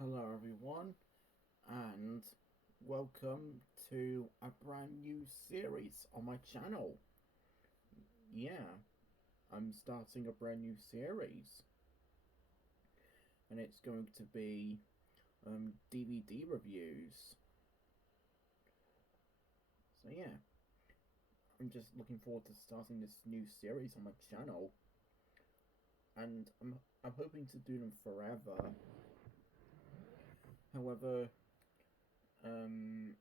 Hello, everyone, and welcome to a brand new series on my channel. Yeah, I'm starting a brand new series, and it's going to be DVD reviews. So, yeah, I'm just looking forward to starting this new series on my channel, and I'm hoping to do them forever. However, um,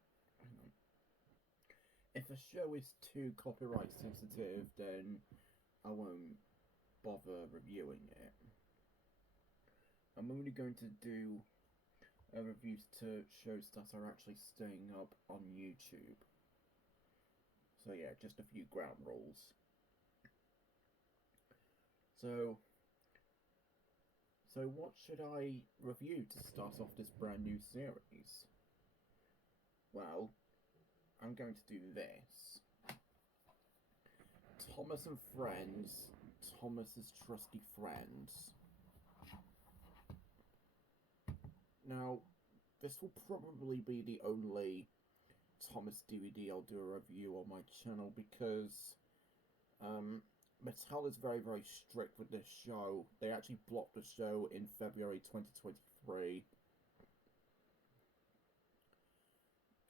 if a show is too copyright sensitive, then I won't bother reviewing it. I'm only going to do reviews to shows that are actually staying up on YouTube. So yeah, just a few ground rules. So, so what should I review to start off this brand new series? Well, I'm going to do this. Thomas and Friends, Thomas's Trusty Friends. Now, this will probably be the only Thomas DVD I'll do a review on my channel because Mattel is very strict with this show. They actually blocked the show in February 2023.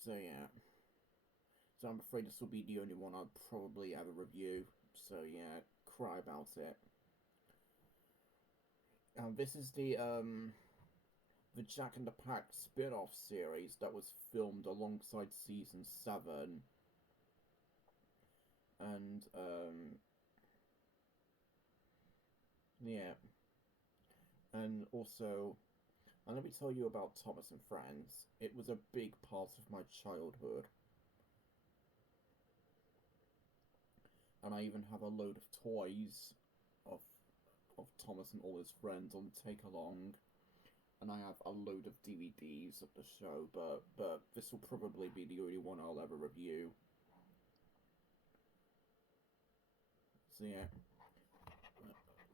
So yeah. So I'm afraid this will be the only one I'll probably ever review. So yeah, cry about it. This is the Jack and the Pack spin-off series that was filmed alongside season 7. And yeah. And also, and let me tell you about Thomas and Friends. It was a big part of my childhood. And I even have a load of toys of of Thomas and all his friends on Take Along. And I have a load of DVDs of the show, but this will probably be the only one I'll ever review. So yeah.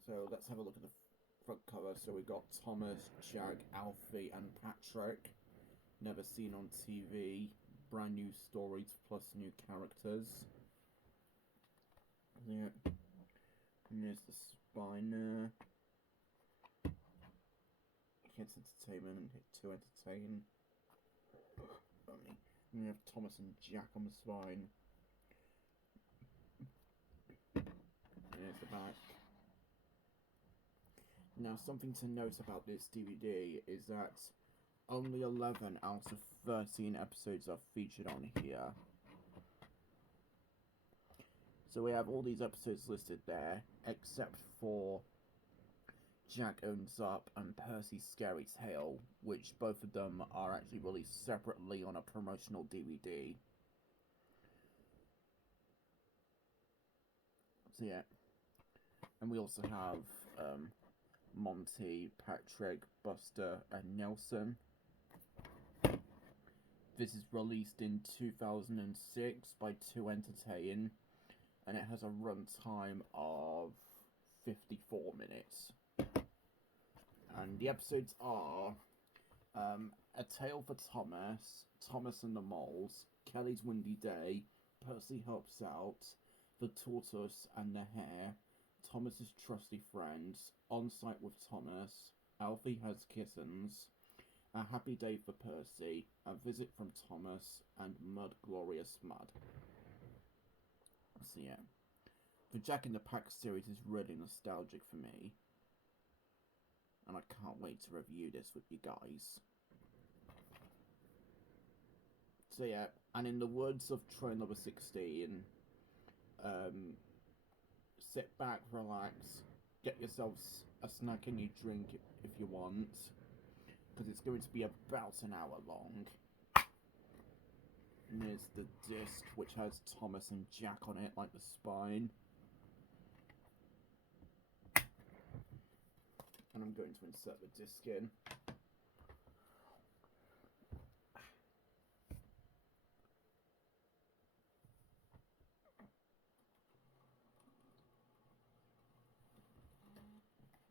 So let's have a look at the front cover. So we got Thomas, Jack, Alfie, and Patrick. Never seen on TV. Brand new stories plus new characters. Yeah. And there's the spine there. Kids Entertainment and Hit to Entertain. And we have Thomas and Jack on the spine. There's the back. Now, something to note about this DVD is that only 11 out of 13 episodes are featured on here. So we have all these episodes listed there, except for Jack Owns Up and Percy's Scary Tale, which both of them are actually released separately on a promotional DVD. So yeah. And we also have Monty, Patrick, Buster, and Nelson. This is released in 2006 by 2 Entertain, and it has a runtime of 54 minutes. And the episodes are A Tale for Thomas, Thomas and the Moles, Kelly's Windy Day, Percy Helps Out, The Tortoise and the Hare, Thomas's Trusty Friends, On Site with Thomas, Alfie Has Kittens, A Happy Day for Percy, A Visit from Thomas, and Mud Glorious Mud. So yeah, the Jack in the Pack series is really nostalgic for me, and I can't wait to review this with you guys. So yeah, and in the words of Train Number 16, sit back, relax, get yourselves a snack and you drink if you want, because it's going to be about an hour long. And there's the disc, which has Thomas and Jack on it, like the spine. And I'm going to insert the disc in.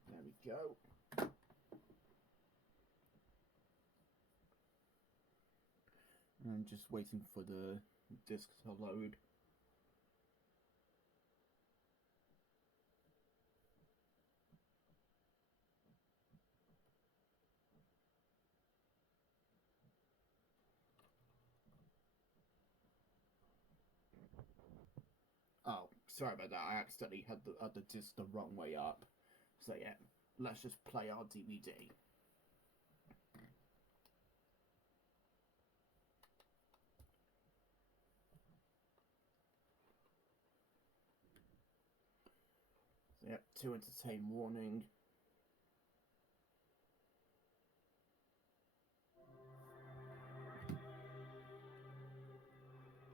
There we go. I'm just waiting for the disc to load. Oh, sorry about that. I accidentally had the disc the wrong way up. So yeah, let's just play our DVD. So yep, to entertain warning.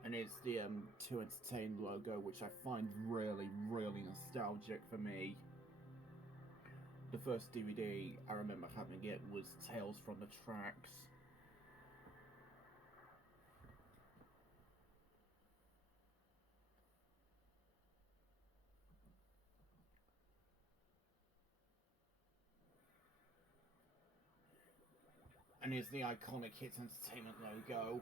And it's the to entertain logo, which I find really, really nostalgic for me. The first DVD I remember having it was Tales from the Tracks. And here's the iconic Hits Entertainment logo.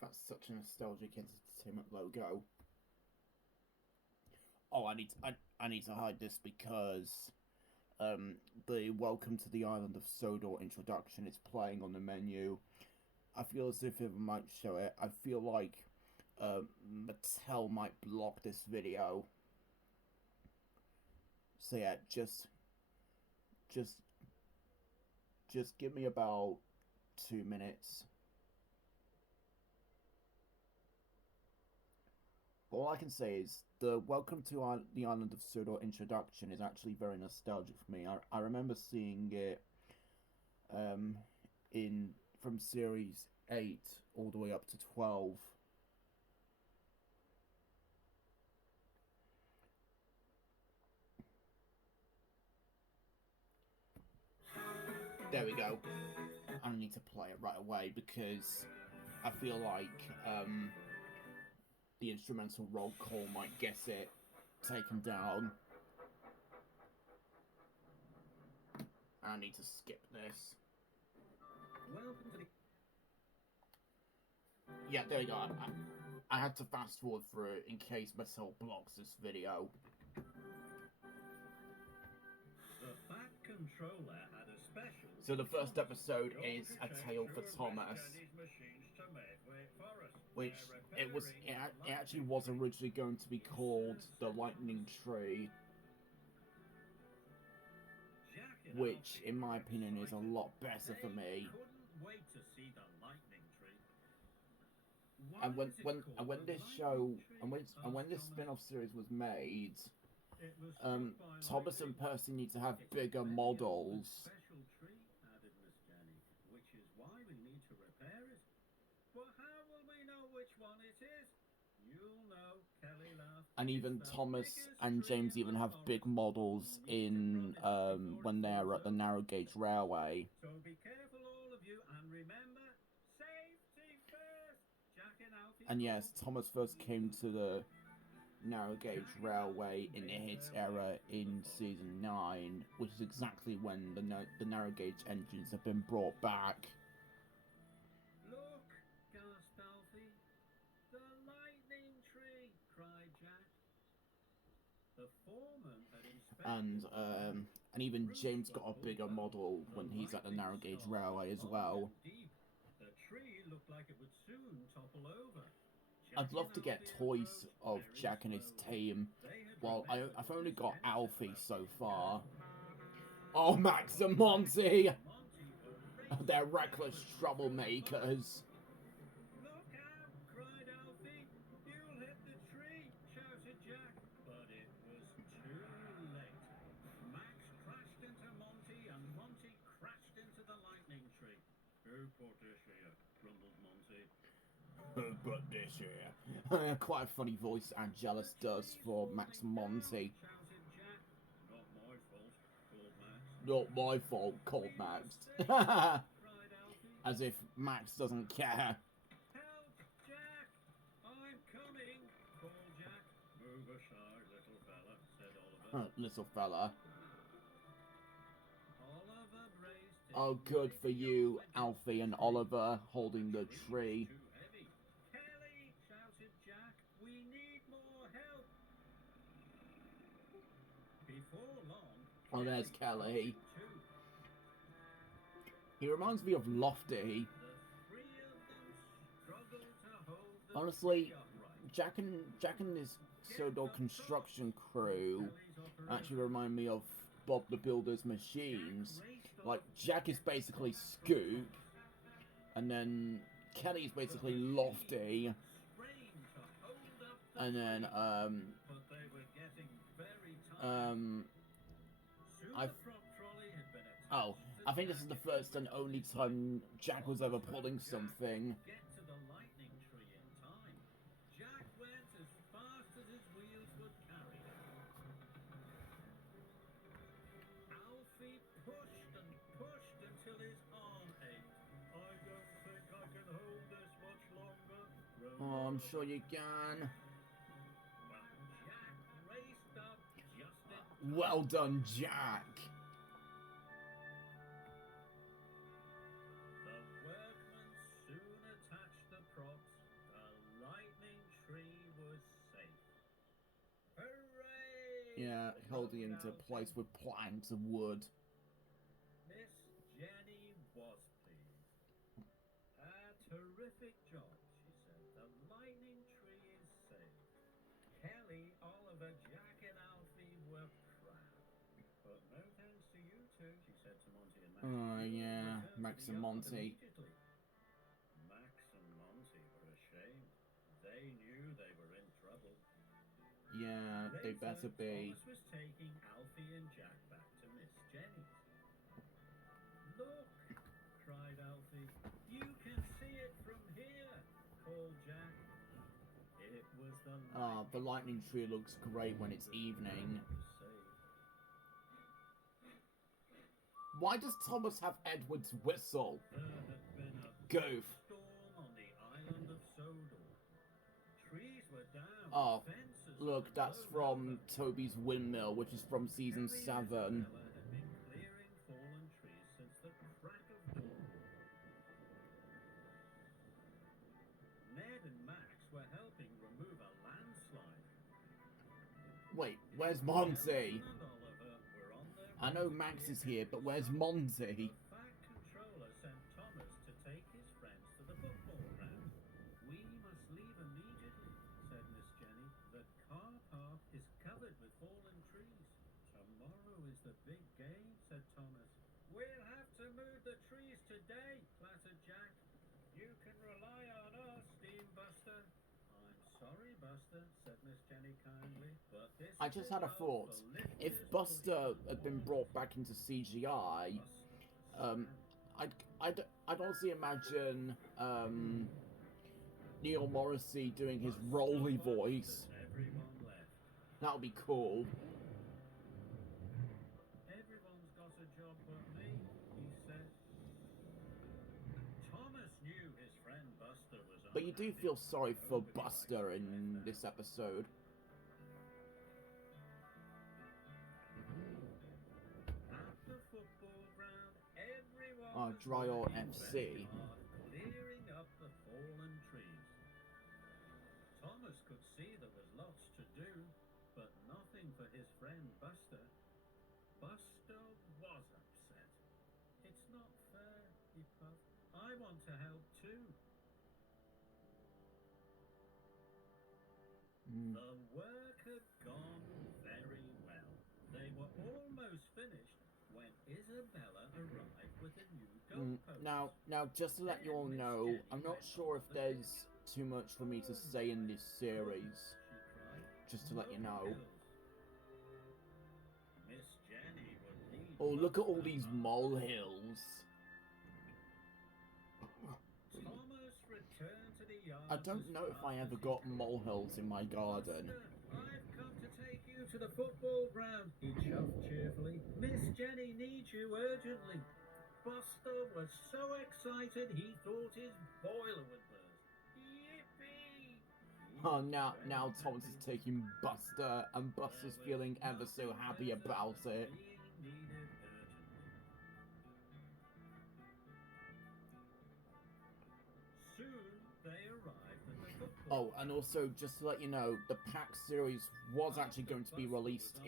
That's such a nostalgic entertainment logo. Oh, I need to hide this because the Welcome to the Island of Sodor introduction is playing on the menu. I feel as if it might show it. I feel like Mattel might block this video. So yeah, just give me about 2 minutes. All I can say is the Welcome to the Island of Sodor introduction is actually very nostalgic for me. I remember seeing it from series 8 all the way up to 12. There we go. I need to play it right away because I feel like the instrumental roll call might get it taken down. I need to skip this. Yeah, there you go. I had to fast forward through it in case Mattel blocks this video. So the first episode is A Tale for Thomas, which it actually was originally going to be called The Lightning Tree, which in my opinion is a lot better for me. And when this show and when this spin-off series was made, Thomas and Percy need to have bigger models. And even Thomas and James even have big models in when they're at the narrow gauge railway. So be careful, all of you, and remember, safety first. Jack and Alfie. And yes, Thomas first came to the narrow gauge railway in the Hits era in season 9, which is exactly when the narrow gauge engines have been brought back. Look, gasped Alfie. The lightning tree, cried Jack. The foreman had inspected. And even James got a bigger model when he's at the narrow gauge railway as well. The tree looked like it would soon topple over. I'd love to get toys of Jack and his team. Well, I've only got Alfie so far. Oh, Max and Monty! They're reckless troublemakers. Look out, cried Alfie. You'll hit the tree, shouted Jack. But it was too late. Max crashed into Monty and Monty crashed into the lightning tree. Who put this here? Grumbled Monty. Who put this here? Quite a funny voice Angelus does for Max and Monty. Shouted Jack. Not my fault, called Max. Not my fault, called Max. Cried Alfie. As if Max doesn't care. Help, Jack! I'm coming! little fella. Oliver braced his Oh, good for you, against Alfie and the Oliver, holding the tree. Too heavy. Kelly, shouted Jack, we need more help. Before long, Oh, there's Kelly. too. He reminds me of Lofty. The three of them struggled to hold the Honestly, tree upright. Jack and his pseudo construction crew actually remind me of Bob the Builder's machines. Like, Jack is basically Scoop, and then Kelly's basically Lofty, and then I think this is the first and only time Jack was ever pulling something. Get to the lightning tree in time. Jack went as fast as his wheels would carry him. Alfie pushed and pushed until his arm ached. I don't think I can hold this much longer. Oh, I'm sure you can. Well, Jack raced up just in time. Well done, Jack. The workmen soon attached the props. The lightning tree was safe. Hooray! Yeah, holding into place with planks of wood. Miss Jenny was pleased. A terrific job, she said. The lightning tree is safe. Kelly, Oliver, Jack, and Alfie were proud. But no thanks to you two, she said to Monty and Max. Oh, You yeah, return to Max the and yard Monty. immediately. Max and Monty were ashamed. They knew they were in trouble. Yeah, they Later, better be. Thomas was taking Alfie and Jack back to Miss Jenny's. Look, cried Alfie. You can see it from here, called Jack. It was the Ah, the lightning tree looks great when it's evening. Why does Thomas have Edward's whistle? There had been a Goof. storm on the island of Sodor. Trees were down. Oh, Fences look, were that's blown from Toby's Windmill, which is from season Harry and 7. Isabella had been clearing fallen trees since the crack of dawn. Ned and Max were helping remove a landslide. Wait, where's Elton Monty? and Oliver were on their I know Max is here, but where's Monty? The Fat Controller sent Thomas to take his friends to the football ground. We must leave immediately, said Miss Jenny. The car path is covered with fallen trees. Tomorrow is the big game, said Thomas. We'll have to move the trees today, clattered Jack. You can rely on us, Steam Buster. I'm sorry, Buster, said Miss Jenny kindly, but this I is just a had a job thought. for lifters If to Buster lift. had been brought back into CGI, I'd honestly imagine Neil Morrissey doing his Rolly voice. Everyone left. That would be cool. Everyone's got a job but me, he said. Thomas knew his friend Buster was But you do unhappy. feel sorry for Nobody Buster likes in to this episode. At the football ground, everyone Oh, was Dry or working FC. very hard, clearing up the fallen trees. Thomas could see there was lots to do, but nothing for his friend Buster. Buster was upset. It's not fair, he puffed. I want to help too. The work had gone very well. They were almost finished when Isabella arrived with a new goalpost. Now, just to let you all know, I'm not sure if there's too much for me to say in this series. She cried. Just to let you know. Miss Jenny would lead Oh, look at all Buster these up. molehills. Thomas returned to the yard. I don't know if I ever got molehills in my garden. Buster, I've come to take you to the football ground, he chuffed cheerfully. Miss Jenny needs you urgently. Buster was so excited he thought his boiler would burst. Yippee! Oh, now Thomas is taking Buster, and Buster's feeling ever so happy about it. Soon they arrived at the football. Oh, and also, just to let you know, the pack series was actually going to be released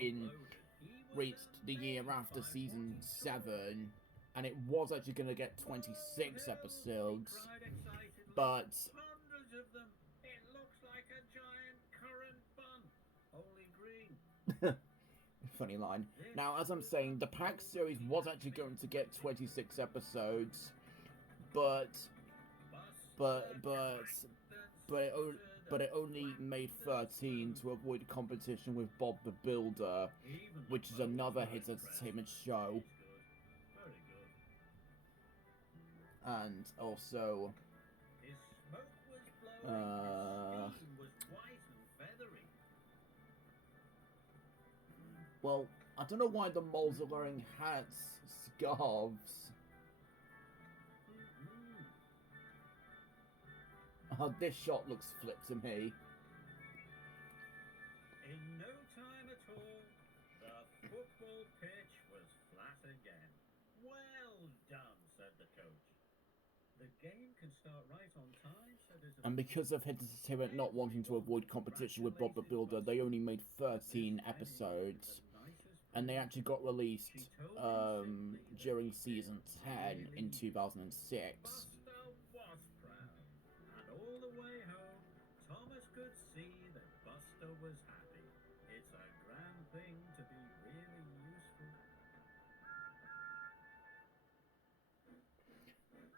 the year after season 7, and it was actually going to get 26 episodes, but Hundreds of them. It looks like a giant currant bun, only green. funny line. Now, as I'm saying, the pack series was actually going to get 26 episodes, but it only made 13 to avoid competition with Bob the Builder, which is another hit entertainment show. Very good. And also, His smoke was blowing, his steam was white and feathery. well, I don't know why the moles are wearing hats, scarves. This shot looks flip to me. In no time at all, the football pitch was flat again. Well done, said the coach. The game can start right on time, said Isabel. And because of Hit Entertainment not wanting to avoid competition with Bob the Builder, they only made 13 episodes. And they actually got released during season 10 in 2006. Buster was proud. And all the way home, Thomas could see that Buster was happy. It's a grand thing to be really useful.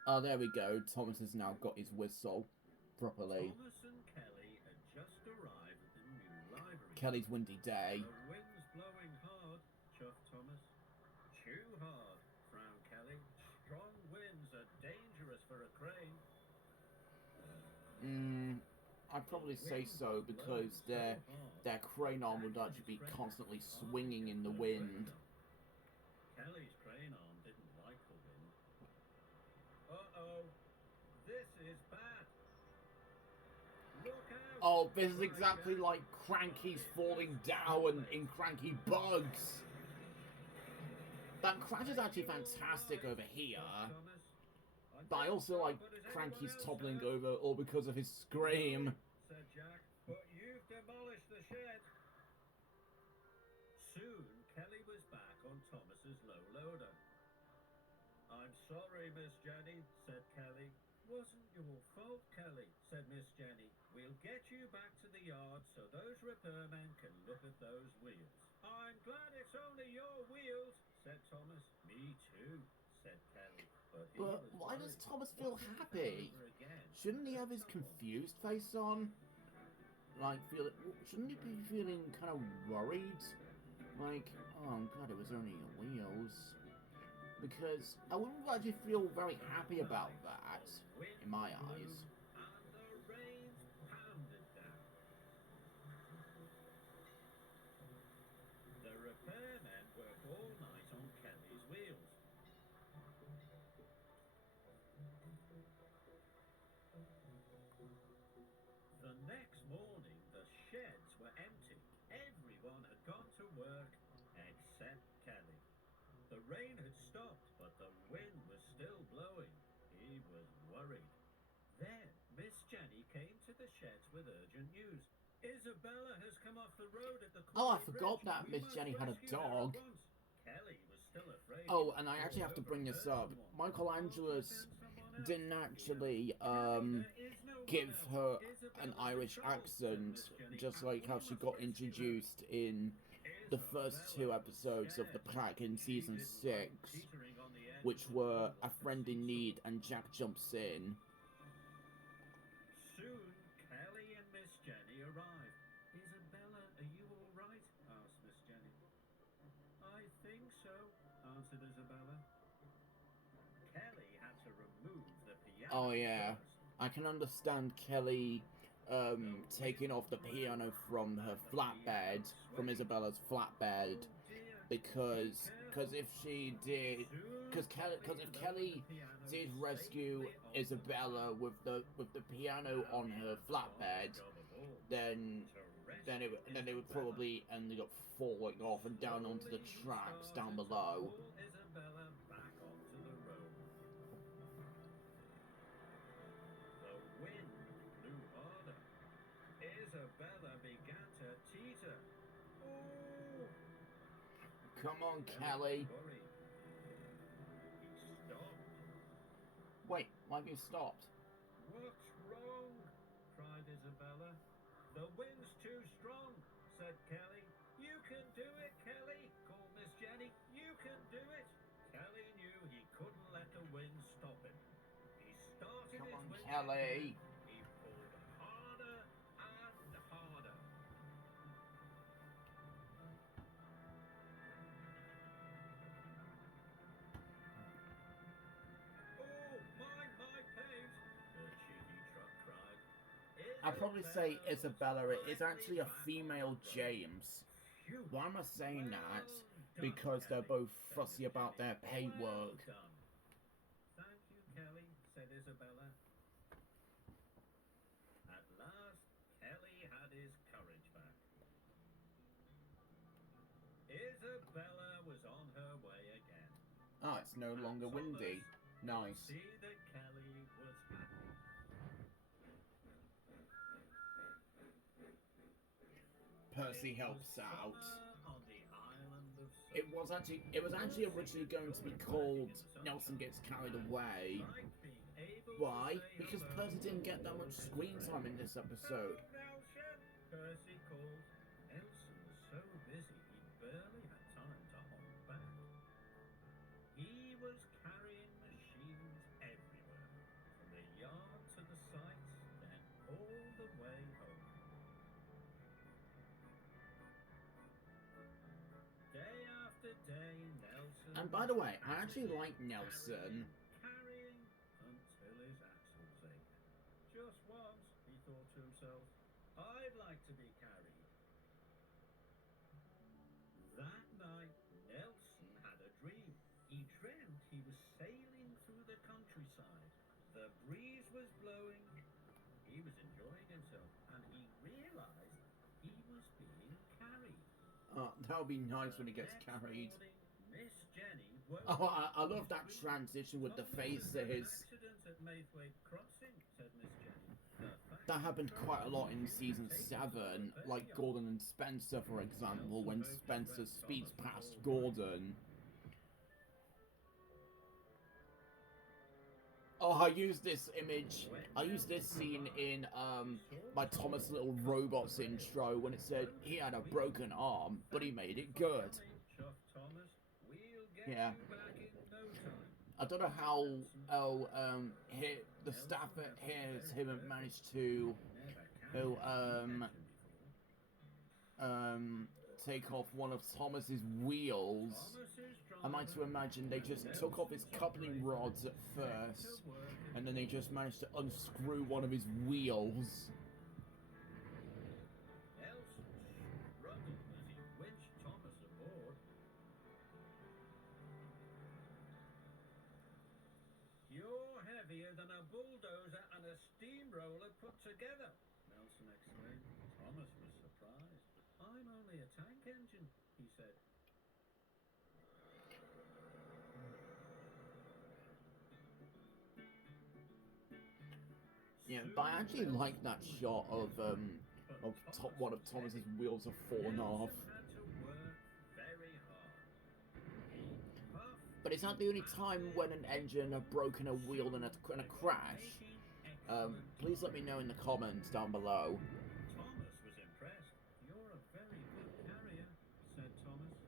Oh, there we go. Thomas has now got his whistle properly. Thomas and Kelly had just arrived at the new library. Kelly's windy day. The wind's blowing hard, chuffed Thomas. Too hard, frowned Kelly. Strong winds are dangerous for a crane. I'd probably say so, because their crane arm would actually be constantly swinging in the wind. Kelly's crane arm didn't like the wind. Uh-oh, this is bad. Look out! Oh, this is exactly like Cranky's falling down in Cranky Bugs. That crash is actually fantastic over here. But I also like Cranky's toppling over, all because of his scream. Said Jack, but you've demolished the shed. Soon, Kelly was back on Thomas's low loader. I'm sorry, Miss Jenny, said Kelly. Wasn't your fault, Kelly, said Miss Jenny. We'll get you back to the yard so those repairmen can look at those wheels. I'm glad it's only your wheels, said Thomas. Me too, said Kelly. But why does Thomas feel happy? Shouldn't he have his confused face on? Like, shouldn't he be feeling kind of worried? Like, oh, I'm glad it was only your wheels. Because I wouldn't actually feel very happy about that, in my eyes. And the rains pounded down. The repairmen worked all night on Kelly's wheels. The next morning, the sheds were empty. Everyone had gone to work except Kelly. The rain had stopped, but the wind was still blowing. He was worried. Then Miss Jenny came to the sheds with urgent news. Isabella has come off the road at the Oh, I Quarry forgot Bridge. that We Miss must Jenny had a rescue her at dog. once." Kelly was still afraid. Oh, and I actually have to bring this up. Michelangelos didn't actually give her an Irish accent, just like how she got introduced in the first 2 episodes of the pack in season 6, which were A Friend in Need and Jack Jumps In. Soon, Kelly and Miss Jenny arrived. Isabella, are you all right? Asked Miss Jenny. I think so, answered Isabella. Kelly had to remove the piano. Oh yeah, first. I can understand Kelly taking off the piano from her flatbed, from Isabella's flatbed, because if she did, because if Kelly did rescue Isabella with the piano on her flatbed, then it would probably end up falling off and down onto the tracks down below. Isabella back onto the road. The wind blew harder. Isabella began to teeter. Oh! Come on, Kelly. Hurry. He stopped. Wait, why have you stopped? What's wrong? Cried Isabella. The wind's too strong, said Kelly. You can do it, Kelly, called Miss Jenny. You can do it. Kelly knew he couldn't let the wind stop him. He started Come his on, wind Kelly. He pulled harder and harder. Oh, my paves, the cheeky truck cried. I'd probably say Isabella. It is actually a female James. Phew. Why am I saying that? Well Because done, they're Kelly, both said fussy Miss about Jenny. their paintwork. Well done. Thank you, Kelly, said Isabella. At last, Kelly had his courage back. Isabella was on her way again. Ah, it's no longer windy. Nice. See that Kelly was happy. Percy It Helps was Out. summer on the island of It was actually originally going to be called Nelson Gets Carried Away. Like being able to Why? say Because hello Percy didn't get that much screen time in this episode. Hello, Nelson, Percy called. Nelson was so busy he barely had time to hop back. He was carrying machines everywhere, from the yard to the site, then all the way home. Day after day, Nelson. And by the way, I actually like Nelson. Carrying until his axles ached. Just once, he thought to himself, I'd like to be carried. That night, Nelson had a dream. He dreamt he was sailing through the countryside. The breeze was blowing. He was enjoying himself, and he realized he was being carried. Oh, that would be nice when he The gets next carried. morning, Miss Jenny woke Oh, up I love that screaming, transition with the "Thomas has had an faces. accident at Maythwaite Crossing," said Miss Jenny. That happened quite a lot in season 7, like Gordon and Spencer, for example, when Spencer speeds past Gordon. Oh, I used this scene in my Thomas Little Robots intro when it said he had a broken arm, but he made it good. Yeah. I don't know how the staff here have managed to take off one of Thomas's wheels. I like to imagine they just took off his coupling rods at first, and then they just managed to unscrew one of his wheels. Nelson struggled as he winched Thomas aboard. You're heavier than a bulldozer and a steamroller put together, Nelson exclaimed. Thomas was surprised. I'm only a tank engine, he said. Yeah, but I actually like that shot of one of Thomas's wheels have fallen off. Nelson had to work very hard. He puffed, But it's not the only time when an engine have broken a wheel in a crash. making excellent Please let me know in the comments down below. Thomas was impressed. You're a very good carrier, said Thomas.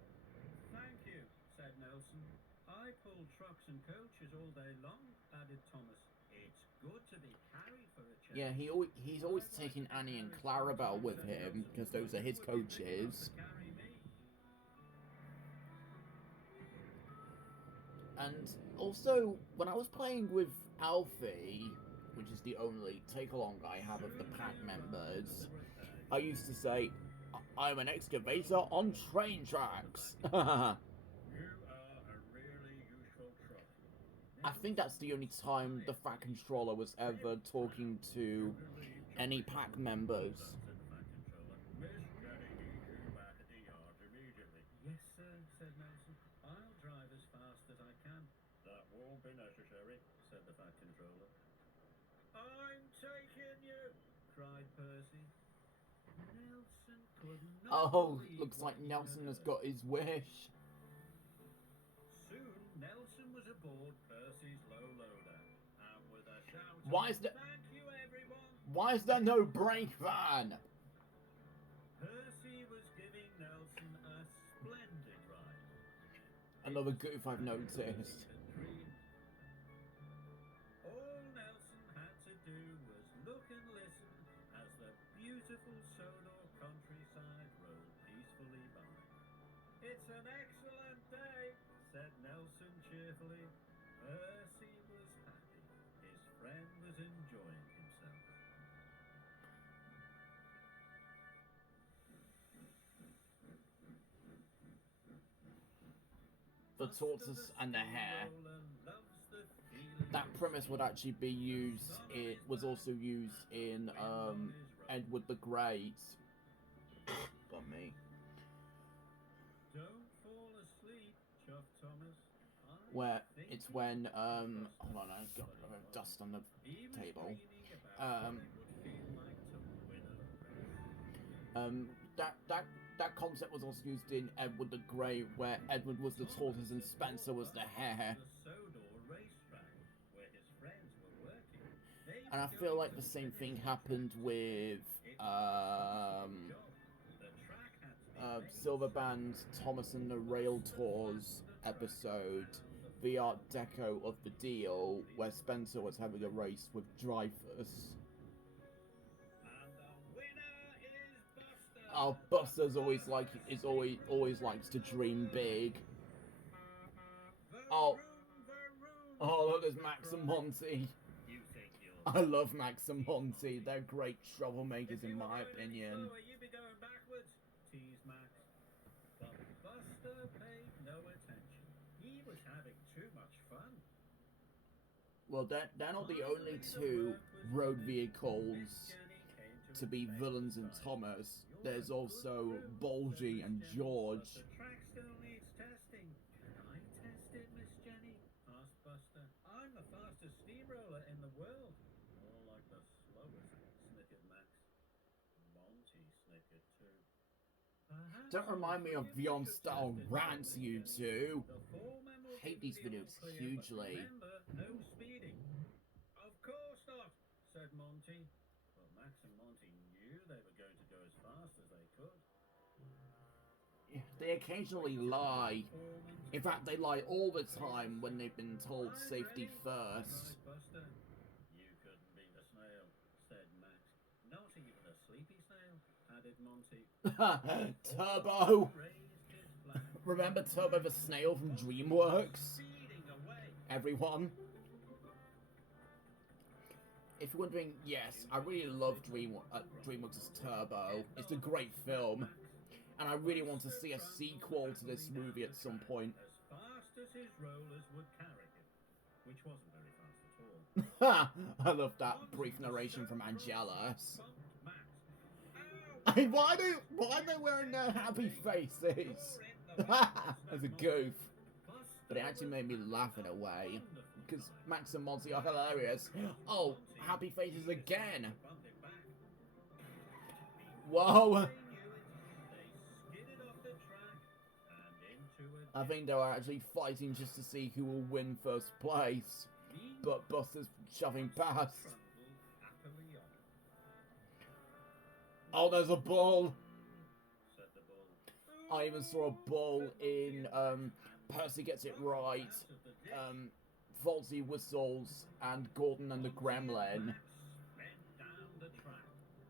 Thank you, said Nelson. I pull trucks and coaches all day long, added Thomas. It's good to be carried for a change. Yeah, he's always taking Annie and Clarabelle with him, because those are his coaches. Carry me. And also, when I was playing with Alfie, which is the only take-along I have of the pack members, I used to say, I'm an excavator on train tracks. You are a really useful truck. I think that's the only time the Fat Controller was ever talking to any pack members? Said the Fat Controller. Miss Jenny needs you back at the yard immediately. Yes, sir, said Nelson. I'll drive as fast as I can. That won't be necessary, said the Fat Controller. I'm taking you, cried Percy. Nelson could not Oh, believe looks what like he Nelson had has heard. got his wish. Soon Nelson was aboard Percy's low loader, and with a shout Why of is there- "Thank you, everyone!" Why is there no brake van? Percy was giving Nelson a splendid ride. Another goof I've noticed. He had dreamed. All Nelson had to do was look and listen as the beautiful Sodor countryside rode peacefully by. It's an excellent day, said Nelson cheerfully. Percy was happy. His friend was enjoying himself. The tortoise and the hare. That premise would actually be used. It was also used in Edward the Great. Got me. Don't fall asleep, Chuff Thomas. Where it's when hold on, I've got dust on the table. That concept was also used in Edward the Great, where Edward was the tortoise and Spencer was the hare. And I feel like the same thing happened with Silverband, Thomas and the Rail Tours episode, the Art Deco of the Deal, where Spencer was having a race with Dreyfus. Oh, Buster's always likes to dream big. Oh, look, there's Max and Monty. I love Max and Monty. They're great troublemakers in my opinion. You'd be going backwards, teased Max. But Buster paid no attention. He was having too much fun. Well, they're not the only two road vehicles to be villains in Thomas. There's also Bulgy and George. The track still needs testing. Can I test it, Miss Jenny? Asked Buster. I'm the fastest steamroller in the world. More like the slowest, snickered Max. Monty snickered too. Perhaps Don't remind me of you Beyond should Style test it, rants, Miss you Jenny. two. The foreman will Hate give these you the videos all clear, but hugely. remember, no speeding. Of course not, said Monty. But Max and Monty knew they were going to go as fast as they could. They occasionally lie. In fact, they lie all the time when they've been told safety first. Buster. You couldn't beat a snail, said Max. Not even a sleepy snail, added Monty. Turbo! Raised his flag. Remember Turbo the Snail from DreamWorks? Speeding away. Everyone? If you're wondering, yes, I really love DreamWorks' Turbo. It's a great film. And I really want to see a sequel to this movie at some point. As fast as his rollers would carry him, which wasn't very fast at all. Ha! I love that brief narration from Angelus. Bumped Max. I mean, why are they wearing their happy faces? As a goof. But it actually made me laugh in a way. Because Max and Monty are hilarious. Oh, happy faces again. Whoa. I think they were actually fighting just to see who will win first place. But Buster's shoving past. Oh, there's a bull. I even saw a bull in Percy Gets It Right, Falsey Whistles, and Gordon and the Gremlin.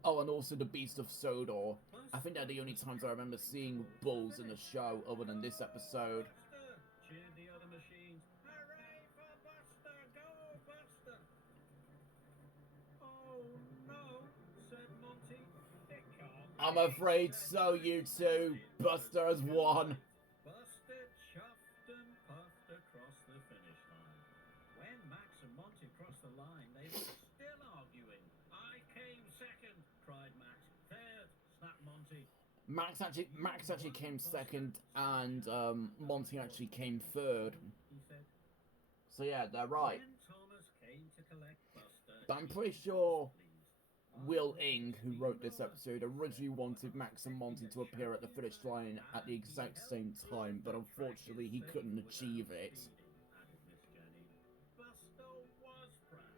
Oh, and also the Beast of Sodor. I think they're the only times I remember seeing bulls in the show, other than this episode. Cheered the other machines. Hooray for Buster! Go, Buster! Oh no, said Monty. It can't I'm be. afraid so, you two. Buster has won. Buster chuffed and puffed across the finish line. When Max and Monty crossed the line, they were still arguing. I came second. Max actually came second, and Monty actually came third. He said. So yeah, they're right. When Thomas came to collect Buster, But I'm he pretty was sure pleased. Will Ing, who wrote this episode, originally wanted Max and Monty to appear at the finish line at the exact same time, but unfortunately he couldn't achieve it. Added Miss Jenny. Buster was proud.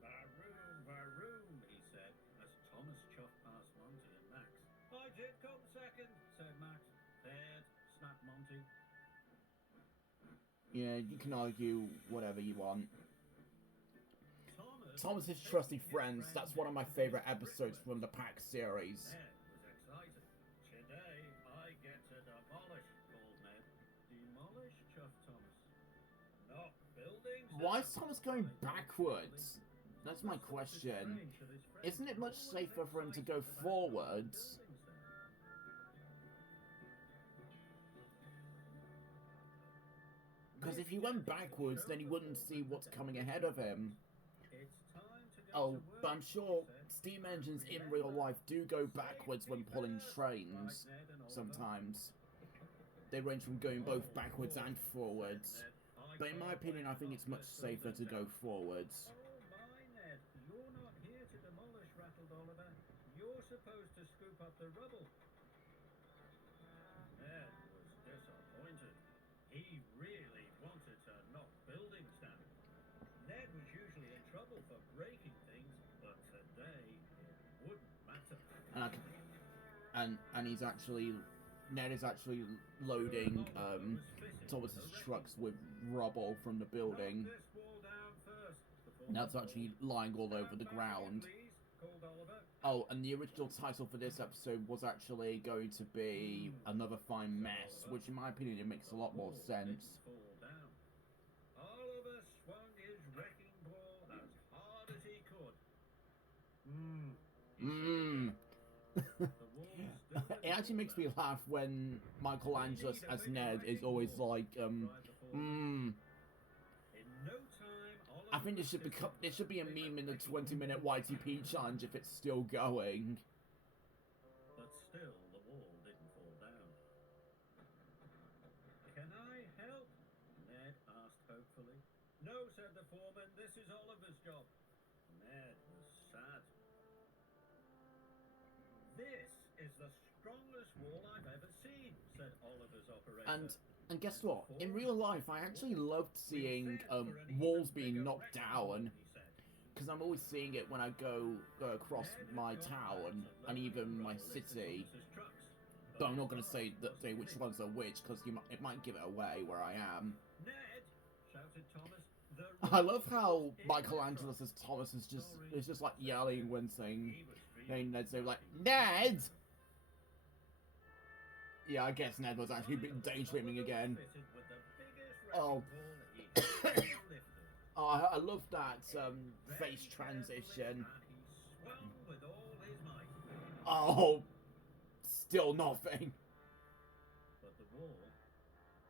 Varoom, varoom, he said, as Thomas chuffed past Monty and Max. I did come second, said Max. Third, snapped Monty. Yeah, you can argue whatever you want. Thomas's Trusty Friends, that's one of my favourite episodes from the Pack series. Ned was excited. Today I get to demolish, called Ned. Demolish, chuffed Thomas. Knock buildings down. Why is Thomas going backwards? That's my question. Isn't it much safer for him to go forwards? Because if he went backwards, then he wouldn't see what's coming ahead of him. Oh, but I'm sure steam engines in real life do go backwards when pulling trains, sometimes. They range from going both backwards and forwards. But in my opinion, I think it's much safer to go forwards. Oh my, Ned, you're not here to demolish, rattled Oliver. You're supposed to scoop up the rubble. Ned was disappointed. He really wanted to knock buildings down. Ned was usually in trouble for breaking things, but today it wouldn't matter. And he's actually... Ned is actually loading Thomas's trucks with rubble from the building. And that's actually lying all over the ground. Oh, and the original title for this episode was actually going to be Another Fine Mess, which in my opinion it makes a lot more sense. Oliver swung his wrecking ball as hard as he could. It actually makes me laugh when Michelangelo as Ned is always like, I think this should be a meme in the 20-minute YTP challenge if it's still going. But still, the wall didn't fall down. Can I help? Ned asked hopefully. No, said the foreman, this is Oliver's job. Ned was sad. This is the strongest wall I've ever seen, said Oliver's operator. And guess what? In real life, I actually loved seeing walls being knocked down, because I'm always seeing it when I go across my town and even my city. But I'm not going to say which ones are which, because it might give it away where I am. Ned, shouted Thomas. I love how Michelangelo as Thomas is just like yelling and wincing. And Ned say like, Ned! Yeah, I guess Ned was actually daydreaming again. Oh. Oh, I love that face transition. Oh, still nothing. But the wall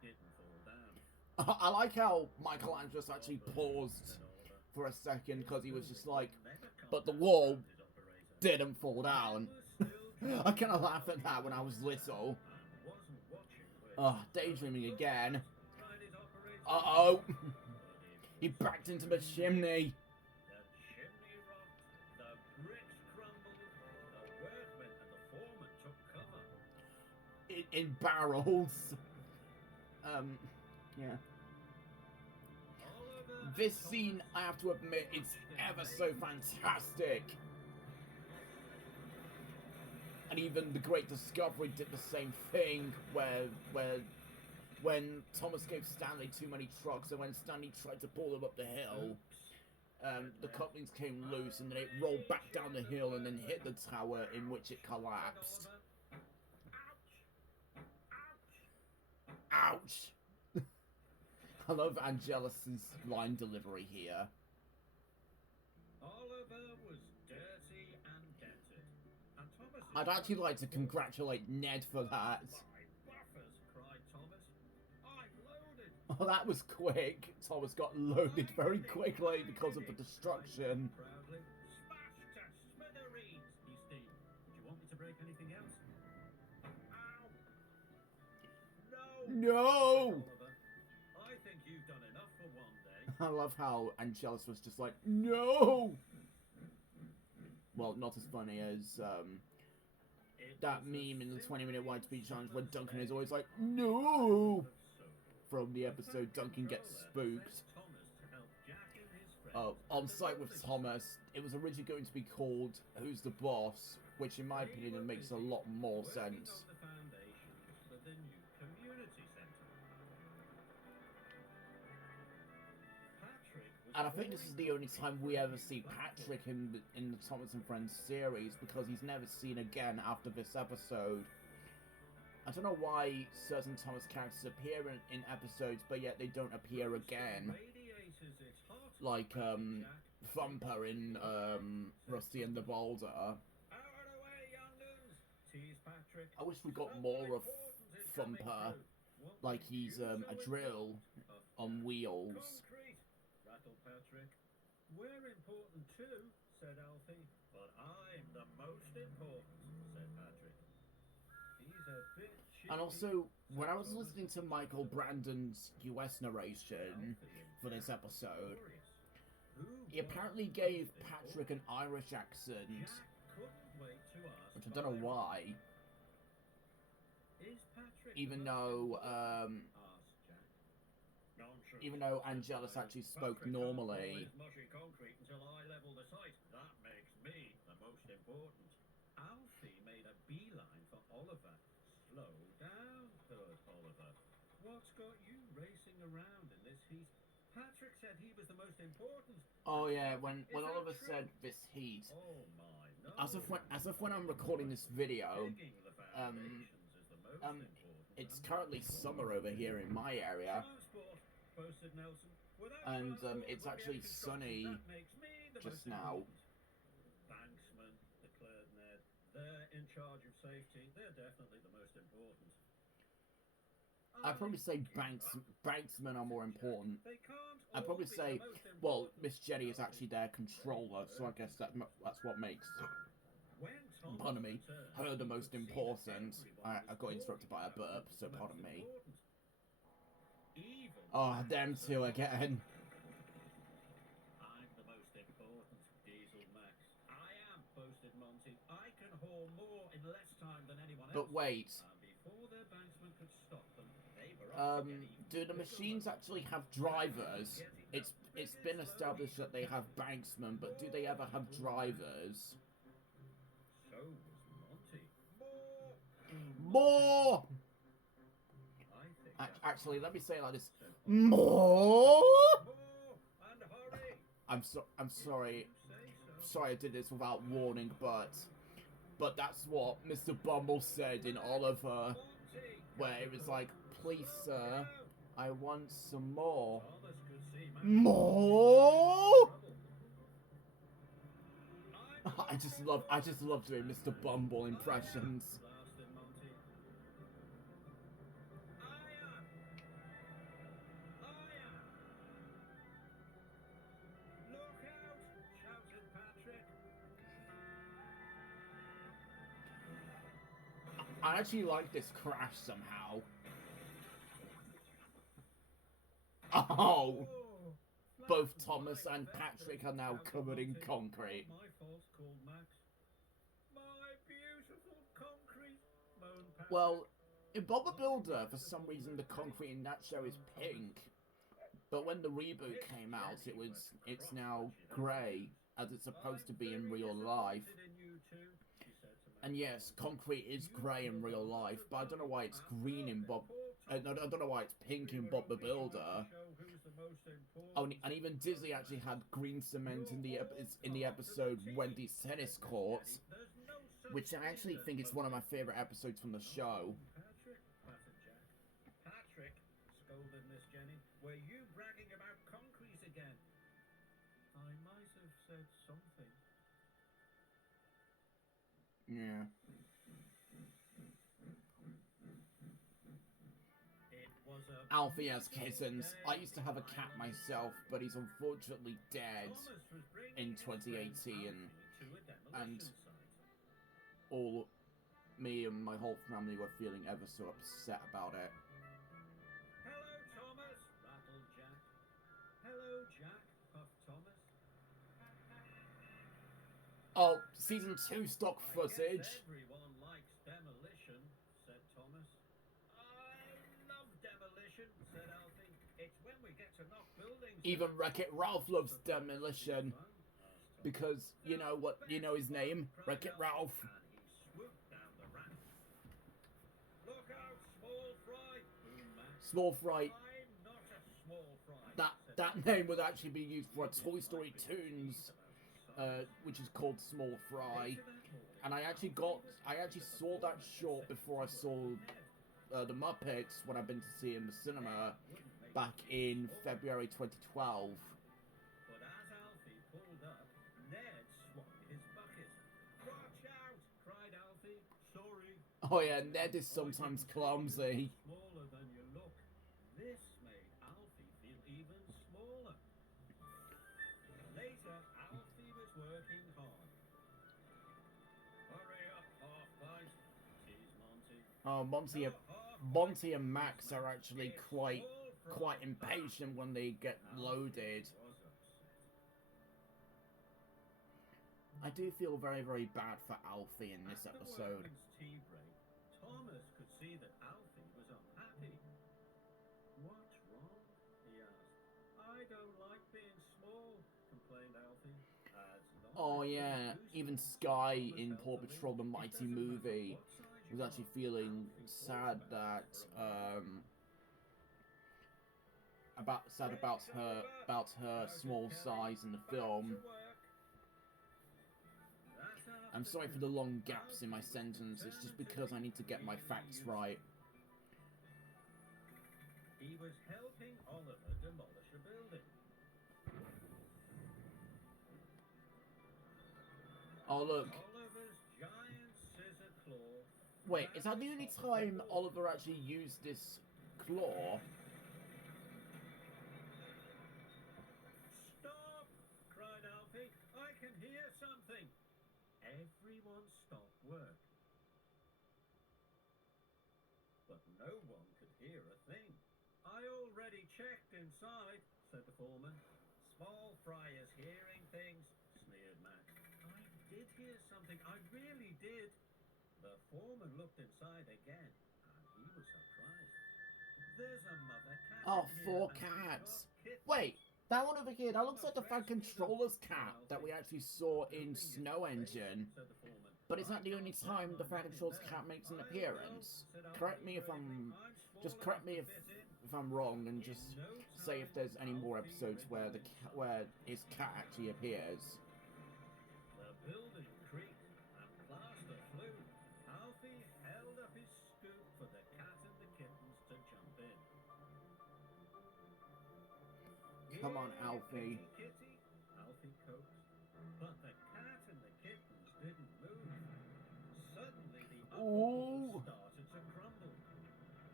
didn't fall down. I like how Michelangelo actually paused for a second because he was just like, but the wall didn't fall down. I kind of laughed at that when I was little. Oh, daydreaming again. Uh-oh. He backed into the chimney. The chimney rocked, the bricks crumbled, the workmen and the foreman took cover. In barrels. Yeah. This scene, I have to admit, it's ever so fantastic. And even The Great Discovery did the same thing, when Thomas gave Stanley too many trucks, and when Stanley tried to pull them up the hill, the couplings came loose, and then it rolled back down the hill and then hit the tower, in which it collapsed. Ouch! I love Angelus's line delivery here. Oliver was dirty and dented, and Thomas. I'd actually like to congratulate Ned for that. Buffers, cried Thomas. I'm loaded. Oh, that was quick. Thomas got loaded very quickly because of the destruction. Proudly. Smashed to smithereens, he steamed. Do you want me to break anything else? No! Oliver. I think you've done enough for one day. I love how Angelus was just like, no! Well, not as funny as that meme in the 20-minute wide speech challenge where Duncan is always like, no! From the episode Duncan Gets Spooked. On site with Thomas, it was originally going to be called Who's the Boss, which in my opinion it makes a lot more sense. And I think this is the only time we ever see Patrick in the Thomas and Friends series, because he's never seen again after this episode. I don't know why certain Thomas characters appear in episodes, but yet they don't appear again. Like, Thumper in, Rusty and the Boulder. I wish we got more of Thumper. Like he's, a drill on wheels. Rattled Patrick. We're important too, said Alfie. But I'm the most important, said Patrick. He's a bit cheeky. And also, when I was listening to Michael Brandon's US narration for this episode, he apparently gave Patrick an Irish accent, which I don't know why. Even though Angelus actually spoke normally. That makes me the most important. Alfie made a beeline for Oliver. Slow down, thought Oliver. What's got you racing around in this heat? Patrick said he was the most important. Oh yeah, when Oliver said this heat, Oh my, no. as of when I'm recording this video, it's currently summer over here in my area. And it's actually sunny just now. Banksman, declared Ned. They're in charge of safety. They're definitely the most important. I'd probably say Banksmen are more important. I'd probably say, well, Miss Jenny is actually their controller, so I guess that's what makes, pardon me, her the most important. I got interrupted by a burp, so pardon me. Oh, them two again. I'm the most important, Diesel Max. I am, boasted Monty. I can haul more in less time than anyone else. But wait. Before their banksman could stop them, they were do the machines actually have drivers? It's been established that they have banksmen, but do they ever have drivers? So was Monty. More! Actually, let me say it like this. More! I'm sorry. Sorry I did this without warning, but that's what Mr. Bumble said in Oliver, where it was like, please sir, I want some more. More! I just love doing Mr. Bumble impressions. I actually like this crash somehow. Oh! Both Thomas and Patrick are now covered in concrete. My fault, called Max. My beautiful concrete, moaned Patrick. Well, in Bob the Builder, for some reason the concrete in that show is pink. But when the reboot came out, it's now grey, as it's supposed to be in real life. And yes, concrete is grey in real life, but I don't know why it's green in Bob... I don't know why it's pink in Bob the Builder. Oh, and even Disney actually had green cement in the episode Wendy's Tennis Court, which I actually think is one of my favourite episodes from the show. Patrick, scolded Miss Jenny, were you bragging about concrete again? I might have said something. Yeah. Alfie Has Kittens. I used to have a cat myself, but he's unfortunately dead in 2018, and me and my whole family were feeling ever so upset about it. Oh, season 2 stock I footage. guess everyone likes demolition, said Thomas. I love demolition, said Alfie. It's when we get to knock buildings Even down. Wreck-It Ralph loves demolition. Fun? Asked Thomas. Because, you know what, you know his name? Cried Wreck-It Alfie, Ralph. and he swooped down the ramp. Look out, small fry, boomed Max. Small Fry. I'm not a small fry. said That Alfie. name would actually be used for a He Toy didn't Story like being Toons, teased about his size. which is called Small Fry. Later that morning, And I actually saw that short before I saw the Muppets when I've been to see in the cinema back in February 2012. But as Alfie pulled up, Ned swung his bucket. Watch out! Cried Alfie. Sorry. Oh yeah, Ned is sometimes clumsy. Smaller than you look. This made Alfie feel even smaller. Later, Alfie was working hard. Hurry up, half pint, teased Monty. Oh, Monty and Max are actually quite impatient when they get loaded. I do feel very, very bad for Alfie in this At the episode. workman's tea break, Thomas could see that Alfie was unhappy. What's wrong? He asked. I don't like being small, complained Alfie. Oh yeah, even Sky in Paw Patrol the Mighty Movie was actually feeling sad that about her small size in the film. I'm sorry for the long gaps in my sentence, it's just because I need to get my facts right. He was helping Oliver demolish a building. Oh look, Oliver's giant scissor claw. wait, is that the only time Oliver actually used this claw? Stop! Cried Alfie. I can hear something. Everyone stopped work. But no one could hear a thing. I already checked inside, said the foreman. Small fry is hearing things, sneered Max. I did hear something, I really did. The foreman looked inside again, and he was surprised. There's a mother cat. Oh, in 4 here, and cats. she's got kittens. Wait, that one over here, that looks like the Fan Controller's cat that we actually saw in Snow Engine. Said the foreman. But is that the only time the Fan Controller's cat makes an appearance? Correct me if I'm wrong, and just say if there's any more episodes where his cat actually appears. The building creaked and plaster flew. Alfie held up his scoop for the cat and the kittens to jump in. Come on, Here, Alfie. Kitty, kitty, Alfie coaxed. But the cat and the kittens didn't move. Suddenly the upper Ooh. wall started to crumble.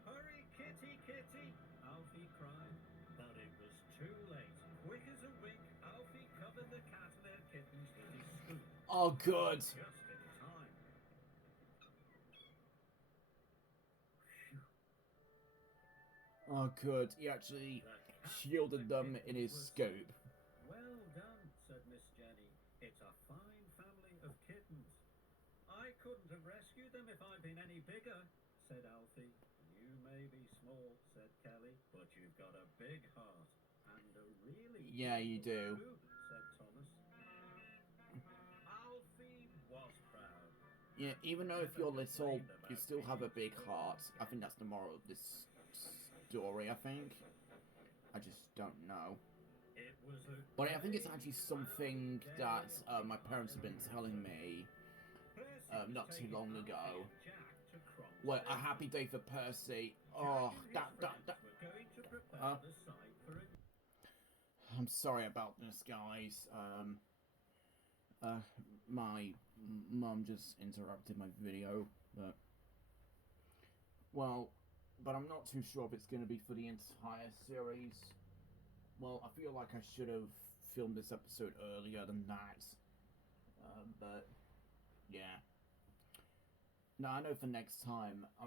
Hurry, kitty, kitty, Alfie cried. But it was too late. Quick as a wink, Alfie covered the cat and their kittens with his scoop. Oh, good. Just in time. Phew. Oh, good. He actually The cat shielded and the them in his kittens were scope. Well done, said Miss Jenny. It's a fine family of kittens. I couldn't have rescued them if I'd been any bigger, said Alfie. You may be small, said Kelly, but you've got a big heart. And a really Yeah, you do. too, said Thomas. Alfie was proud. Yeah, even though if you're little, you still have a big heart. I think that's the moral of this story, I think. I just don't know. It was a But I think it's great actually something day that of my parents have been telling me Percy not was too taking long Alfie ago. and Jack to Crom's Well, a Hill. happy day for Percy. Jack Oh, and his that. friends were going to prepare the site for a I'm sorry about this, guys. My mum just interrupted my video, but but I'm not too sure if it's going to be for the entire series. Well, I feel like I should have filmed this episode earlier than that, but yeah. No, I know for next time, I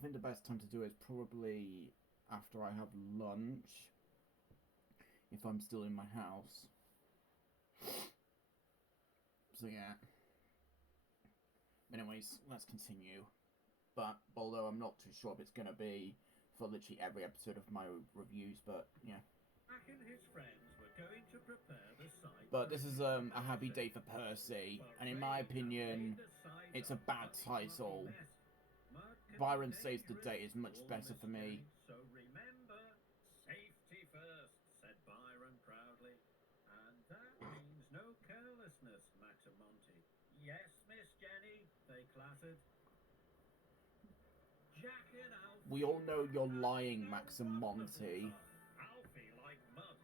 think the best time to do it is probably after I have lunch, if I'm still in my house. So yeah. Anyways, let's continue. But although I'm not too sure if it's gonna be for literally every episode of my reviews, but yeah. Mac and his friends were going to prepare the site. But this is a happy day for Percy, and in my opinion, it's a bad title. Byron saves the day is much better for me. So remember, safety first, said Byron proudly. And that means no carelessness, Max and Monty. Yes, Miss Jenny, they clattered. Jack and Alfie. We all know you're lying, Max and Monty. Alfie liked mud,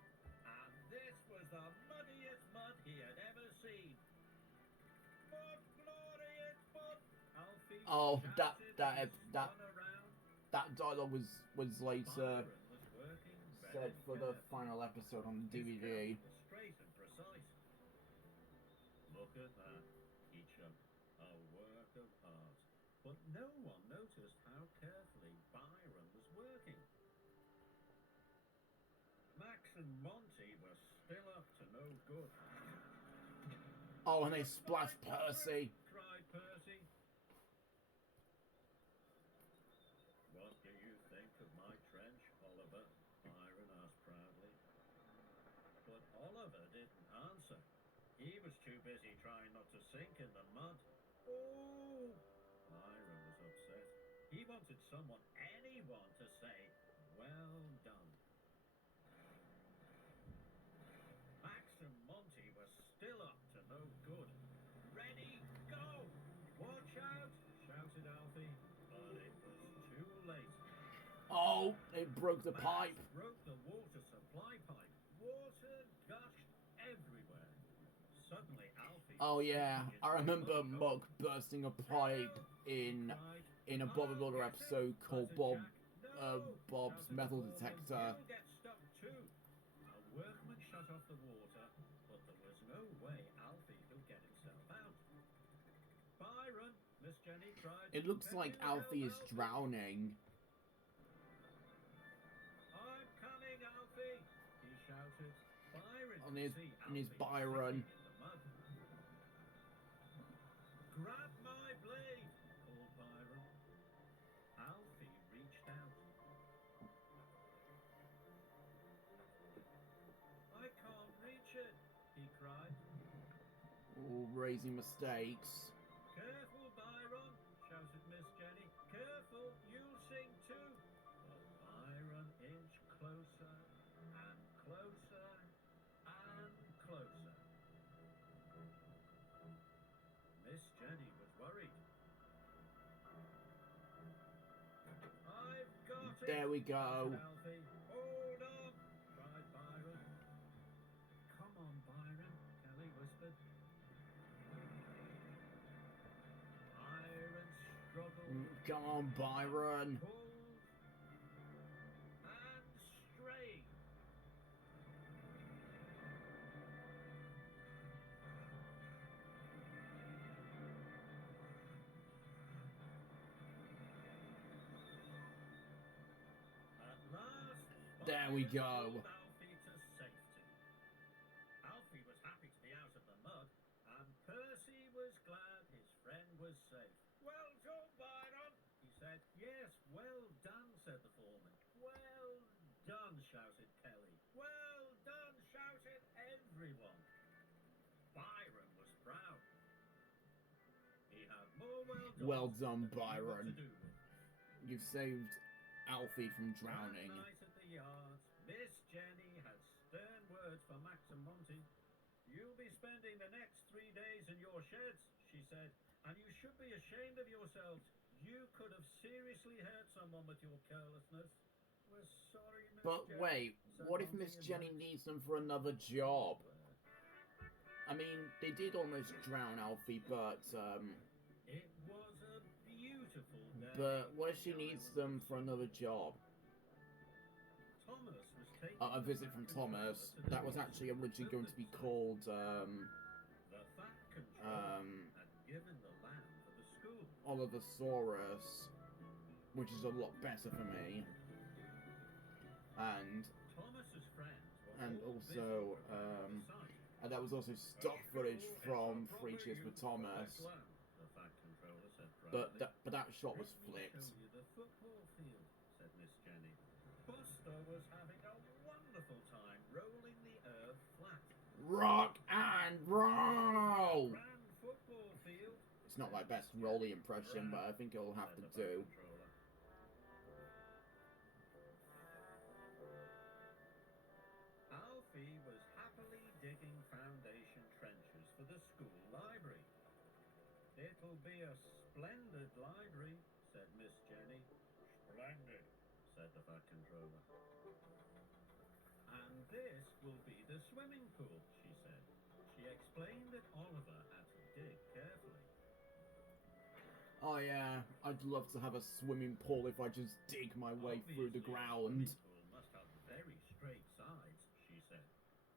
and this was the muddiest mud he had ever seen. Mud, glorious mud! Alfie Oh, shouted and that spun around. dialogue was later Byron was working said very for the carefully. final episode on the His DVD. count was straight and precise. Look at that, he choked. A work of art. But no one noticed how carefully Byron was working. Max and Monty were still up to no good. Oh, and they splashed Percy. Cried Percy. What do you think of my trench, Oliver? Byron asked proudly. But Oliver didn't answer. He was too busy trying not to sink in the mud. Oh! Byron was upset. He wanted someone, anyone, to say, well done. Max and Monty were still up to no good. Ready, go! Watch out! Shouted Alfie. But it was too late. Oh, it broke the Max pipe. broke the water supply pipe. Water gushed everywhere. Suddenly, Alfie. Oh yeah, I remember Mug bursting a pipe in a Bobby Builder episode called Bob's Metal Detector. You'll get stuck too. A workman shut off the water, but there was no way Alfie could get himself out. Byron, Miss Jenny cried. It looks "Can like you help Alfie is drowning. I'm coming, Alfie, he shouted. Byron On could his- see on his Alfie Byron. sinking in the mud. Grab my blade, called Byron. Alfie reached out. I can't reach it, he cried. All raising mistakes. Careful, Byron, shouted Miss Jenny. Careful, you'll sing too. But Byron inched closer and closer and closer. Miss Jenny was worried. I've got it! There we go. shouted Alfie. Hold on! cried Byron. Come on, Byron, Kelly whispered. Byron struggled, Come on, Byron. pulled, and strained. At last, There we Byron go. pulled Alfie to safety. Alfie was happy to be out of the mud, and Percy was glad his friend was safe. Well done, Byron, he said. Yes, well done, said the foreman. Well done, shouted Kelly. Well done, shouted everyone. Byron was proud. He had more Well done, than he knew what Byron. to do with. You've saved Alfie from drowning. That night at the yard, Miss Jenny had stern words for Max and Monty. You'll be spending the next 3 days in your sheds, she said, and you should be ashamed of yourselves. You could have seriously hurt someone with your carelessness. We're sorry, Miss But Jenny, wait, said what if Monty Miss and Jenny Max. needs them for another job? I mean, they did almost drown Alfie, but It was a beautiful day. but what if she needs them for another job? Thomas was taking A the visit fat from controller Thomas. to the That was office actually originally going to be building called site. The fat controller had given the lamb for the school. Oliverosaurus, which is a lot better for me. And Thomas's friends were and all also busy preparing the site. And there was also stock footage from 3 Cheers for Thomas. The Fat Controller said But proudly. that shot was Let me flipped. show you the football field, said Miss Jenny. Buster was having a wonderful time rolling the earth flat. Rock and roll! Grand football field. It's not my best Rolly impression, but I think it'll have to do. Alfie was happily digging foundation trenches for the school library. It'll be a splendid library, said Miss Jenny. Splendid, said the Fat Controller. And this will be the swimming pool, she said. She explained that Oliver had to dig carefully. Oh yeah, I'd love to have a swimming pool if I just dig my way through the ground. A swimming pool must have very straight sides, she said.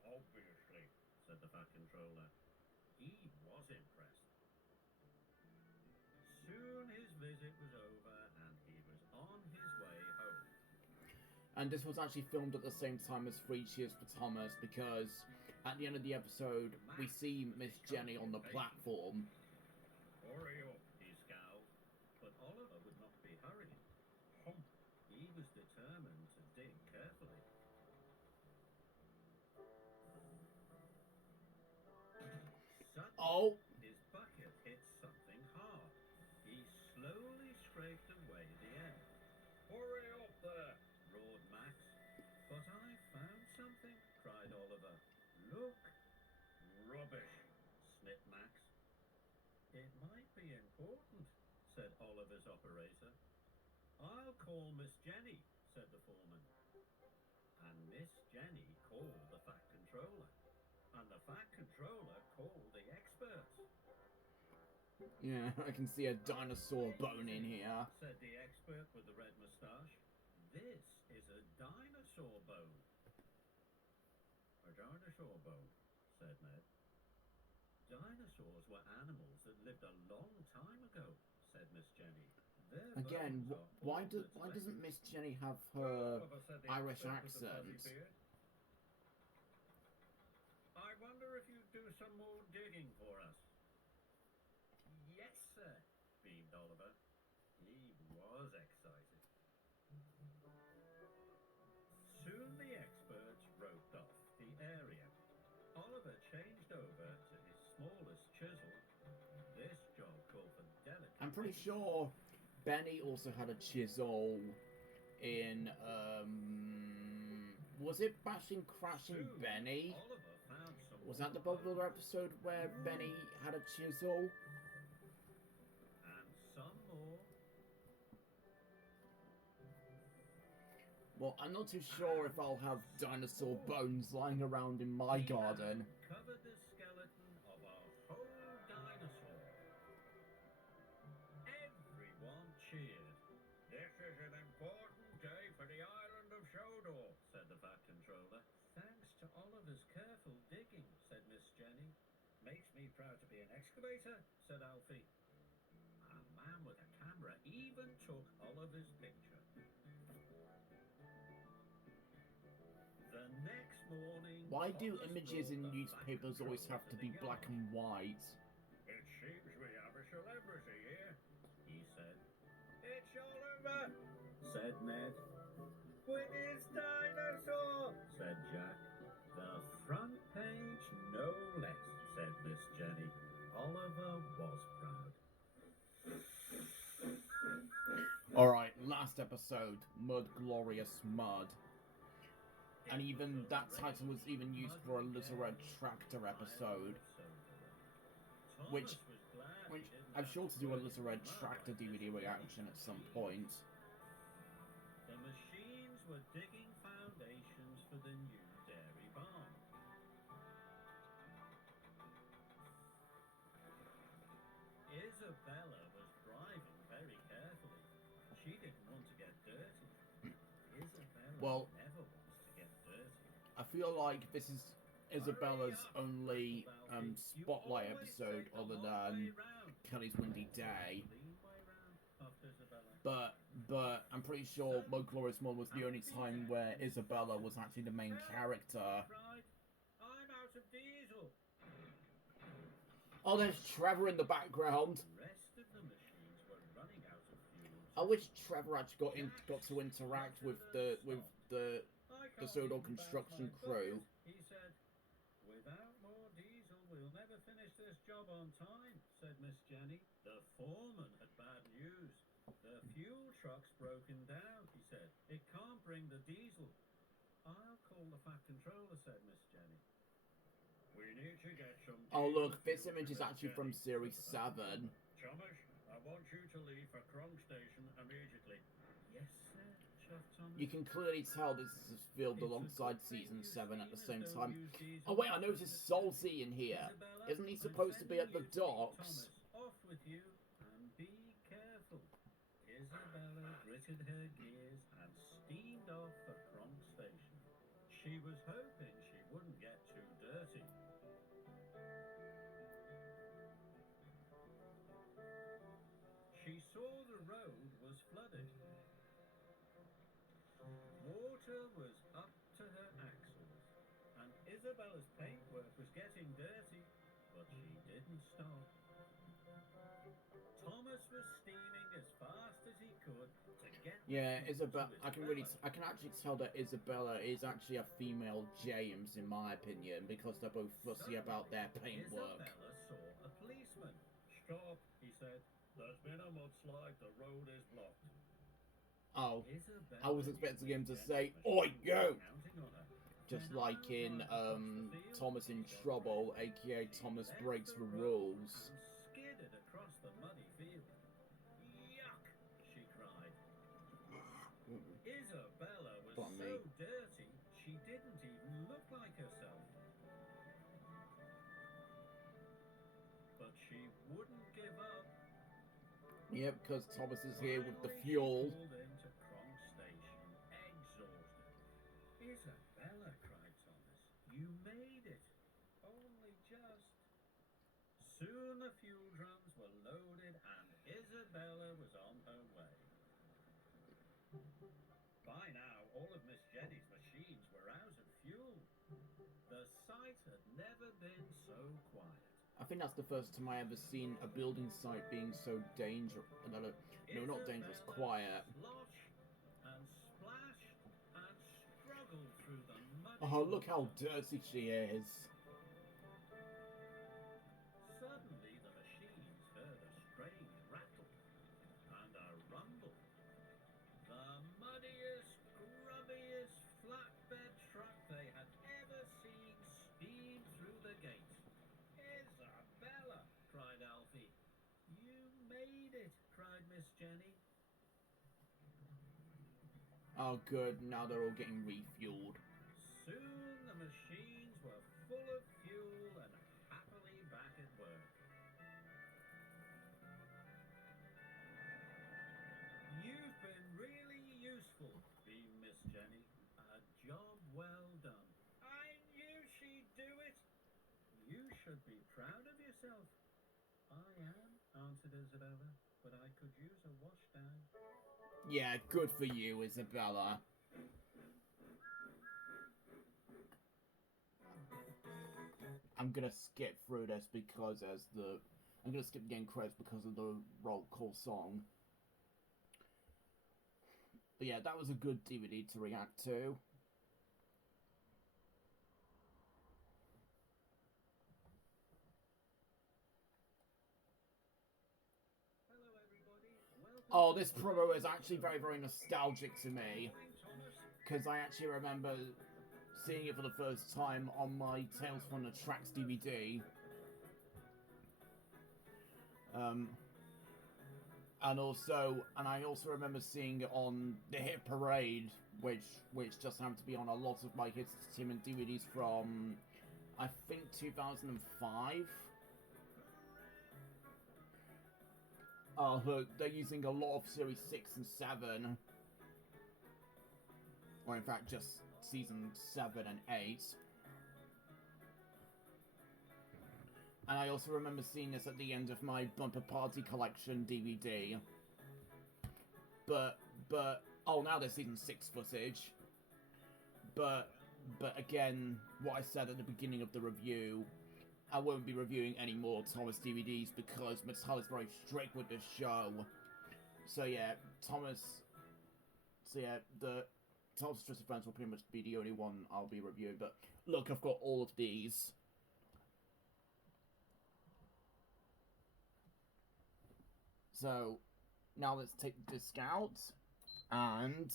Obviously, said the Fat Controller. He was impressed. Soon his visit was over and he was on his way home. And this was actually filmed at the same time as 3 Cheers for Thomas, because at the end of the episode, we see Miss Jenny on the platform. Hurry up, he scowled. But Oliver would not be hurrying. He was determined to dig carefully. Suddenly, his bucket hit something hard. He slowly scraped away the end. Hurry up there, roared Max. But I found something, cried Oliver. Look. Rubbish, sniffed Max. It might be important, said Oliver's operator. I'll call Miss Jenny, said the foreman. And Miss Jenny called the Fat Controller. And the Fat Controller called the experts. Yeah, I can see a dinosaur bone in here, said the expert with the red moustache. This is a dinosaur bone. A dinosaur bone, said Ned. Dinosaurs were animals that lived a long time ago, said Miss Jenny. Again, why doesn't Miss Jenny have her Irish accent? I wonder if you'd do some more digging for us. Yes, sir, beamed Oliver. He was excited. Soon the experts roped off the area. Oliver changed over to his smallest chisel. This job called for delicate... I'm pretty sure Benny also had a chisel in, was it Bashing Crashing Soon, Benny? Oliver found some Was that the popular episode where Benny had a chisel? and some more. Well, I'm not too sure if I'll have dinosaur bones lying around in my garden. Covered the skeleton of a whole dinosaur. Everyone cheered. This is an important day for the island of Shodor, said the Fat Controller. Thanks to Oliver's careful digging, said Miss Jenny. Makes me proud to be an excavator, said Alfie. A man with a camera even took Oliver's picture. The next morning... Why do Thomas images in brought the newspapers Fat always have Controller to be the black yard. and white? It seems we have a celebrity here, he said. It's Oliver, said Ned. With his dinosaur, said Jack. The front page, no less, said Miss Jenny. Oliver was proud. Alright, last episode, Mud Glorious Mud. And even that title was even used for a Little Red Tractor episode, which I'm sure to do a Little Red Tractor DVD reaction at some point. The machines were digging foundations for the new dairy barn. Isabella was driving very carefully. She didn't want to get dirty. Isabella Well, never wants to get dirty. I feel like this is Isabella's only spotlight episode other than Kelly's Windy Day. But I'm pretty sure Mud Glorious Mud was the only time where Isabella was actually the main character. I'm out of diesel, Oh, there's Trevor in the background. The rest of the machines were running out of fuel. I wish Trevor actually got to interact with the pseudo construction crew. He said, "Without more diesel, we'll never finish this job on time," said Miss Jenny. The foreman had bad news. "The fuel truck's broken down," he said. "It can't bring the diesel." "I'll call the fat controller," said Miss Jenny. "We need to get some diesel." Oh look, this image is actually from Series 7. "Thomas, I want you to leave for Kronk Station immediately." "Yes, sir," chuffed Thomas. You can clearly tell this is filmed alongside Season 7 at the same time. Oh wait, I noticed Salty in here. Isn't he supposed to be at the docks? "Thomas, off with you, and be careful." Isabella gritted her gears and steamed off for Kronk Station. She was hoping she wouldn't get too dirty. She saw the road was flooded. Water was up to her axles, and Isabella's paintwork was getting dirty, but she didn't stop. Thomas was steaming as fast as he could to get... Yeah, Isabella. I can actually tell that Isabella is actually a female James, in my opinion, because they're both fussy about their paintwork. Isabella saw a policeman. "Stop," he said. "There's been a mudslide. The road is blocked." Oh, Isabella I was expecting him to say, "Oi, you!" counting on her. Just like in Thomas in Trouble, aka Thomas Breaks the Rules. And skidded across the muddy field. "Yuck!" she cried. Isabella was Blimey. so dirty, she didn't even look like herself. But she wouldn't give up. Yep, because Thomas is here with the fuel. She pulled into Kronk Station, exhausted. "Isabella," cried Thomas, "you made it. Only just." Soon the fuel drums were loaded and Isabella was on her way. By now, all of Miss Jenny's machines were out of fuel. The site had never been so quiet. I think that's the first time I ever seen a building site being so dangerous. No, not dangerous, quiet. Sloshed and splashed and struggled through the muddy Oh, look how water. dirty she is. Suddenly the machines heard a strange rattle and a rumble. The muddiest, grubbiest flatbed truck they had ever seen steamed through the gate. "Isabella!" cried Alfie. "You made it!" cried Miss Jenny. Oh, good. Now they're all getting refueled. Soon the machines were full of fuel and happily back at work. "You've been really useful," beamed Miss Jenny. "A job well done." "I knew she'd do it." "You should be proud of yourself." "I am," answered Isabella, "but I could use a wash down." Yeah, good for you, Isabella. I'm gonna skip through this because I'm gonna skip the end credits because of the roll call song. But yeah, that was a good DVD to react to. Hello everybody, welcome. Oh, this promo is actually very, very nostalgic to me. Thomas. Because I actually remember seeing it for the first time on my Tales from the Tracks DVD. And I also remember seeing it on the Hit Parade, which just happened to be on a lot of my Hits Entertainment DVDs from, I think, 2005. Oh, look, they're using a lot of Series 6 and 7. Or in fact, just Season 7 and 8. And I also remember seeing this at the end of my Bumper Party Collection DVD. But, oh, now there's Season 6 footage. But again, what I said at the beginning of the review, I won't be reviewing any more Thomas DVDs because Mattel is very strict with this show. So yeah, the Thomas Trusty Friends will pretty much be the only one I'll be reviewing. But look, I've got all of these. So now let's take the disc out, and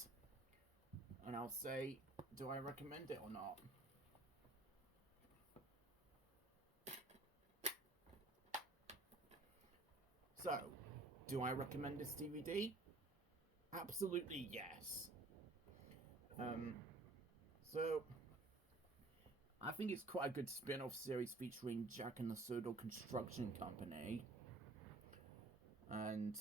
I'll say, do I recommend it or not? So, do I recommend this DVD? Absolutely yes. So I think it's quite a good spin-off series featuring Jack and the Sodo Construction Company, and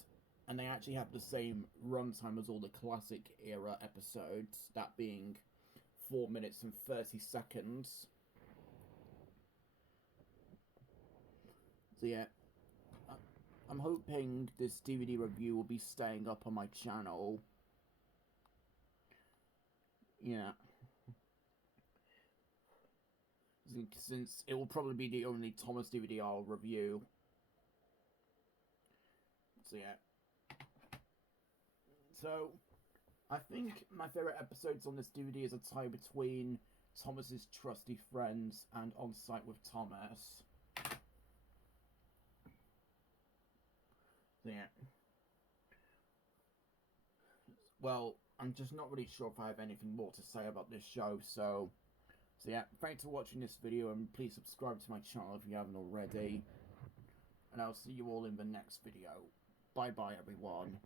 they actually have the same runtime as all the classic era episodes, that being 4 minutes and 30 seconds. So yeah, I'm hoping this DVD review will be staying up on my channel. Yeah. Since it will probably be the only Thomas DVD I'll review. So yeah. So, I think my favourite episodes on this DVD is a tie between Thomas's Trusty Friends and On Site with Thomas. So yeah. Well, I'm just not really sure if I have anything more to say about this show, so yeah, thanks for watching this video, and please subscribe to my channel if you haven't already. And I'll see you all in the next video. Bye bye, everyone.